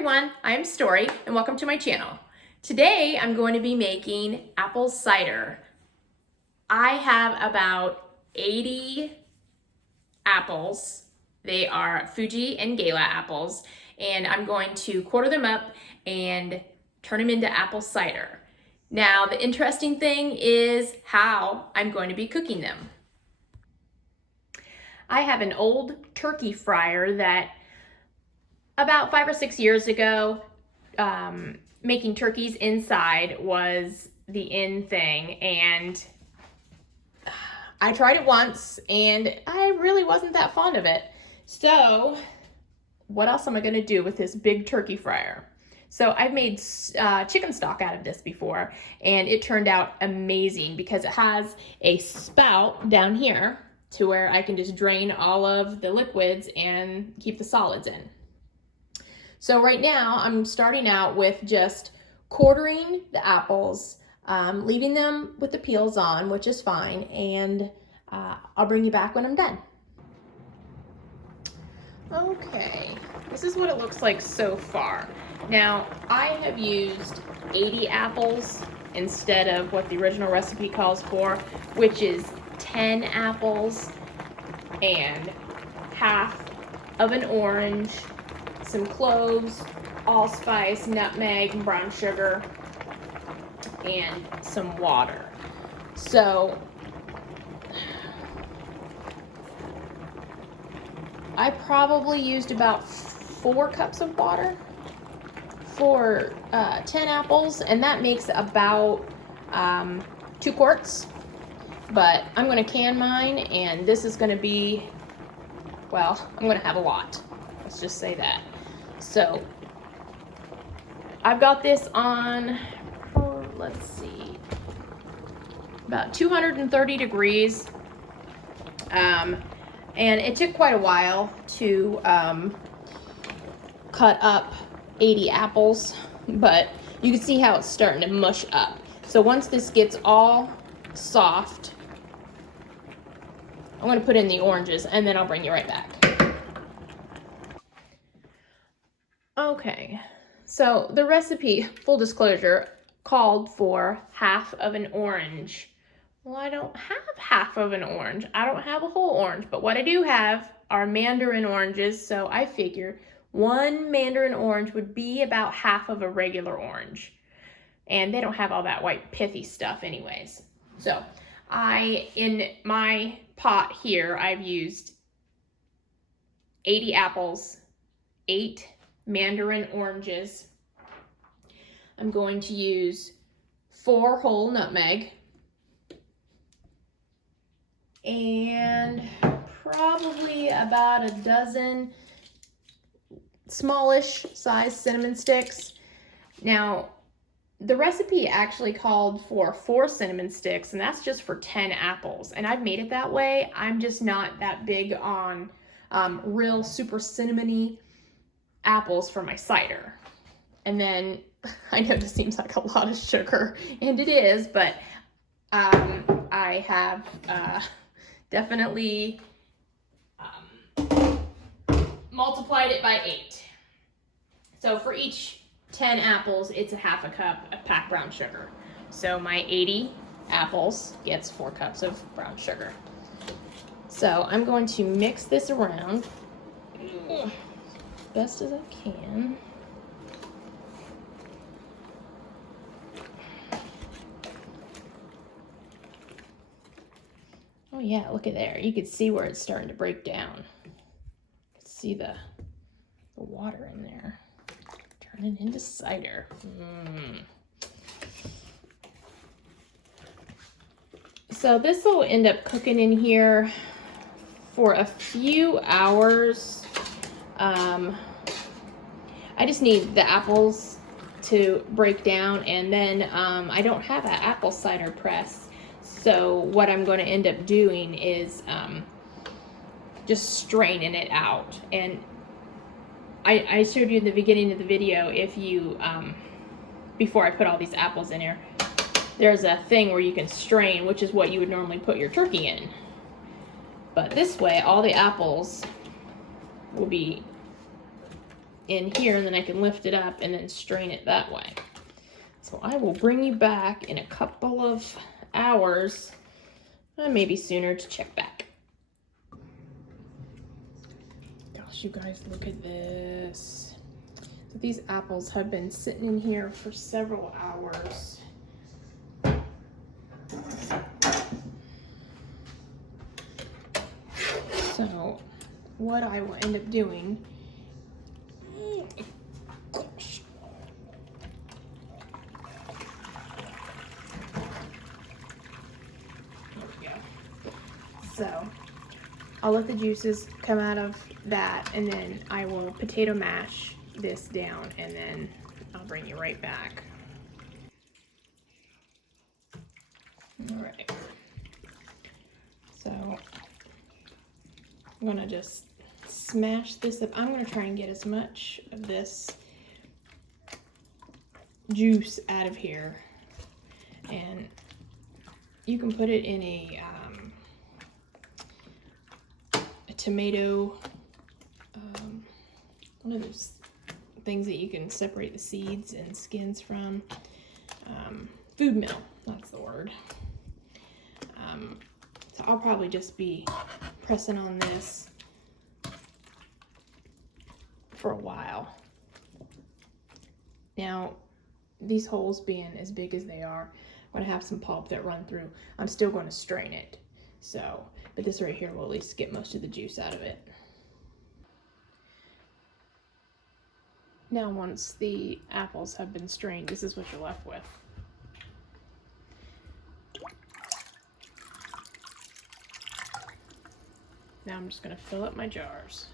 everyone, I'm Story and welcome to my channel. Today I'm going to be making apple cider. I have about 80 apples. They are Fuji and Gala apples, and I'm going to quarter them up and turn them into apple cider. Now the interesting thing is how I'm going to be cooking them. I have an old turkey fryer that about 5 or 6 years ago, making turkeys inside was the in thing, and I tried it once and I really wasn't that fond of it. So what else am I going to do with this big turkey fryer? So I've made chicken stock out of this before, and it turned out amazing because it has a spout down here to where I can just drain all of the liquids and keep the solids in. So right now I'm starting out with just quartering the apples, leaving them with the peels on, which is fine, and I'll bring you back when I'm done. Okay, this is what it looks like so far. Now I have used 80 apples instead of what the original recipe calls for, which is 10 apples and half of an orange, some cloves, allspice, nutmeg, brown sugar, and some water. So I probably used about 4 cups of water for 10 apples, and that makes about 2 quarts. But I'm going to can mine, and this is going to be, well, I'm going to have a lot. Let's just say that. So I've got this on, let's see, about 230 degrees. And it took quite a while to cut up 80 apples, but you can see how it's starting to mush up. So once this gets all soft, I'm going to put in the oranges and then I'll bring you right back. Okay, so the recipe, full disclosure, called for half of an orange. Well, I don't have half of an orange. I don't have a whole orange, but what I do have are mandarin oranges, so I figured 1 mandarin orange would be about half of a regular orange. And they don't have all that white pithy stuff anyways. So in my pot here, I've used 80 apples, 8 mandarin oranges. I'm going to use 4 whole nutmeg and probably about a dozen smallish size cinnamon sticks. Now, the recipe actually called for 4 cinnamon sticks, and that's just for 10 apples. And I've made it that way. I'm just not that big on real super cinnamony apples for my cider. And then I know this seems like a lot of sugar, and it is, but I have definitely multiplied it by 8. So for each 10 apples, it's a half a cup of packed brown sugar. So my 80 apples gets 4 cups of brown sugar. So I'm going to mix this around best as I can. Oh yeah, look at there. You can see where it's starting to break down. You can see the water in there. Turning into cider. So this will end up cooking in here for a few hours. I just need the apples to break down, and then I don't have an apple cider press. So what I'm going to end up doing is just straining it out. And I showed you in the beginning of the video, if you, before I put all these apples in here, there's a thing where you can strain, which is what you would normally put your turkey in. But this way, all the apples will be in here, and then I can lift it up and then strain it that way. So I will bring you back in a couple of hours, maybe sooner, to check back. Gosh, you guys, look at this. So these apples have been sitting in here for several hours. So what I will end up doing, gosh. There we go. So I'll let the juices come out of that, and then I will potato mash this down, and then I'll bring you right back. All right. So I'm gonna just smash this up. I'm gonna try and get as much of this juice out of here, and you can put it in a tomato, one of those things that you can separate the seeds and skins from, food mill, that's the word. So I'll probably just be pressing on this for a while. Now, these holes being as big as they are, I'm gonna have some pulp that run through. I'm still going to strain it. So, but this right here will at least get most of the juice out of it. Now, once the apples have been strained, this is what you're left with. Now I'm just going to fill up my jars.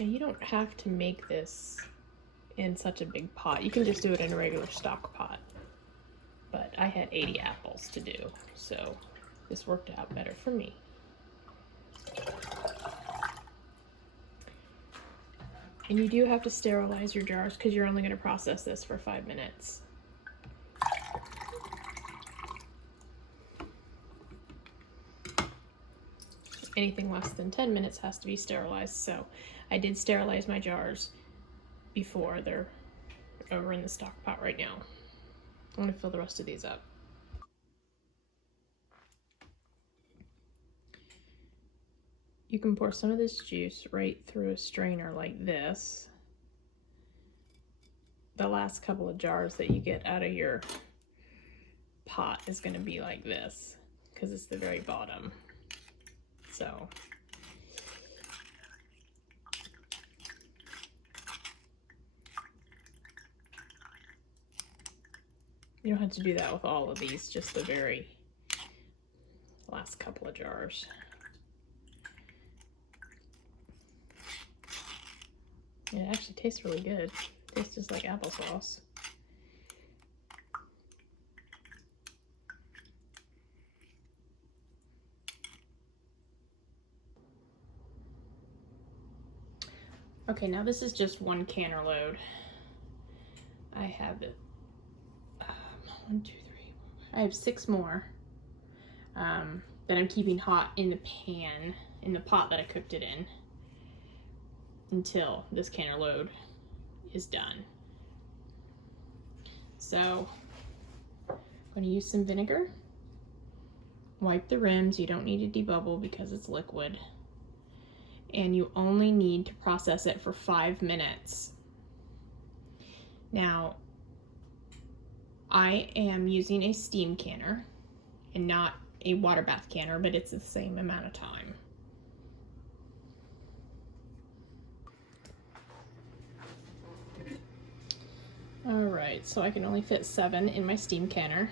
Now you don't have to make this in such a big pot. You can just do it in a regular stock pot. But I had 80 apples to do, so this worked out better for me. And you do have to sterilize your jars because you're only going to process this for 5 minutes. Anything less than 10 minutes has to be sterilized, so I did sterilize my jars before. They're over in the stock pot right now. I'm going to fill the rest of these up. You can pour some of this juice right through a strainer like this. The last couple of jars that you get out of your pot is going to be like this because it's the very bottom. So you don't have to do that with all of these, just the very last couple of jars. Yeah, it actually tastes really good. It tastes just like applesauce. Okay, now this is just one canner load. I have it. 1, 2, 3, 4, I have 6 more that I'm keeping hot in the pan, in the pot that I cooked it in, until this canner load is done. So I'm going to use some vinegar. Wipe the rims. You don't need to debubble because it's liquid. And you only need to process it for 5 minutes. Now, I am using a steam canner and not a water bath canner, but it's the same amount of time. All right, so I can only fit 7 in my steam canner,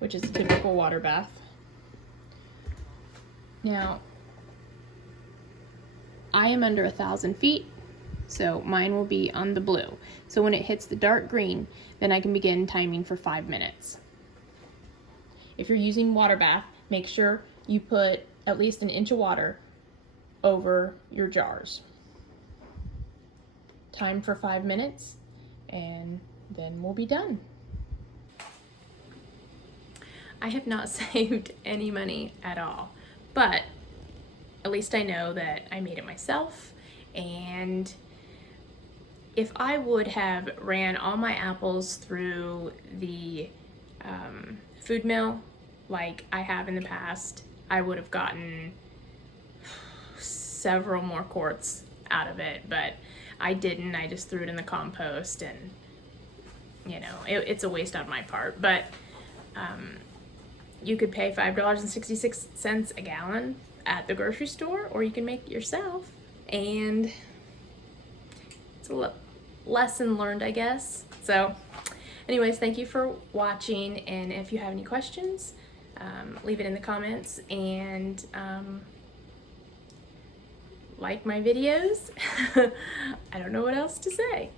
which is a typical water bath. Now, I am under 1,000 feet, so mine will be on the blue. So when it hits the dark green, then I can begin timing for 5 minutes. If you're using water bath, make sure you put at least an inch of water over your jars. Time for 5 minutes, and then we'll be done. I have not saved any money at all, but at least I know that I made it myself. And if I would have ran all my apples through the food mill like I have in the past, I would have gotten several more quarts out of it, but I didn't. I just threw it in the compost, and you know, it's a waste on my part. But you could pay $5.66 a gallon at the grocery store, or you can make it yourself, and it's a lesson learned, I guess. So anyways, thank you for watching, and if you have any questions, leave it in the comments, and like my videos. I don't know what else to say.